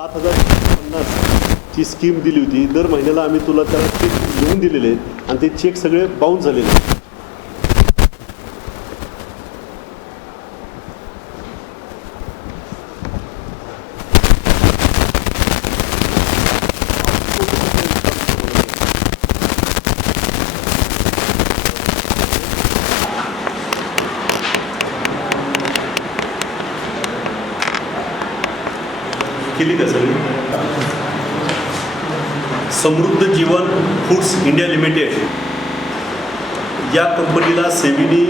सात हजार पन्नासची स्कीम दिली होती. दर महिन्याला आम्ही तुला त्याला चेक लिहून दिलेले. आहेत आणि ते चेक सगळे बाउन्स झालेले. आहेत केली का सगळी? समृद्ध जीवन फूड्स इंडिया लिमिटेड. या कंपनीला सेबीने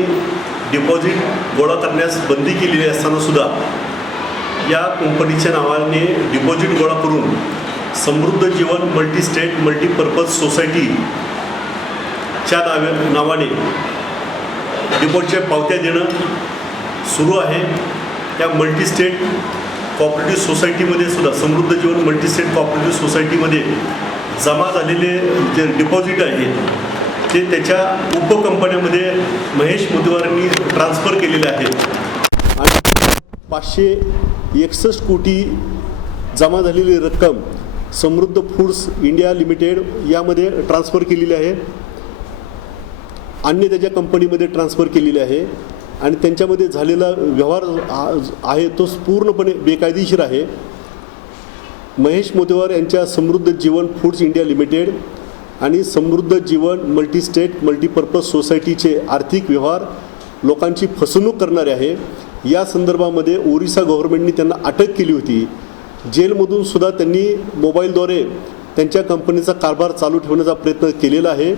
डिपॉझिट गोळा करण्यास बंदी केलेली असताना सुद्धा या कंपनीच्या नावाने डिपॉझिट गोळा करून समृद्ध जीवन मल्टी स्टेट मल्टीपर्पज सोसायटीच्या नावे नावाने डिपॉझिटच्या पावत्या देणं सुरू आहे. त्या मल्टीस्टेट कॉपरेटिव्ह सोसायटीमध्ये सुद्धा समृद्ध जीवन मल्टीस्टेट कॉपरेटिव्ह सोसायटीमध्ये जमा झालेले जे डिपॉझिट आहे ते त्याच्या उपकंपन्यामध्ये महेश मुदवारांनी ट्रान्स्फर केलेले आहेत आणि पाचशे एकसष्ट कोटी जमा झालेली रक्कम समृद्ध फूड्स इंडिया लिमिटेड यामध्ये ट्रान्स्फर केलेली आहे. अन्य त्याच्या कंपनीमध्ये ट्रान्स्फर केलेली आहे. आणि त्यांच्यामध्ये झालेला व्यवहार आहे तो पूर्णपणे बेकायदेशीर आहे. महेश मोतेवार यांच्या समृद्ध जीवन फूड्स इंडिया लिमिटेड आणि समृद्ध जीवन मल्टीस्टेट मल्टीपर्पज सोसायटीचे आर्थिक व्यवहार लोकांची फसवणूक करणारे आहे. या संदर्भामध्ये ओरिसा गव्हर्नमेंटनी त्यांना अटक केली होती. जेलमधून सुद्धा त्यांनी मोबाईलद्वारे त्यांच्या कंपनीचा कारभार चालू ठेवण्याचा प्रयत्न केलेला आहे.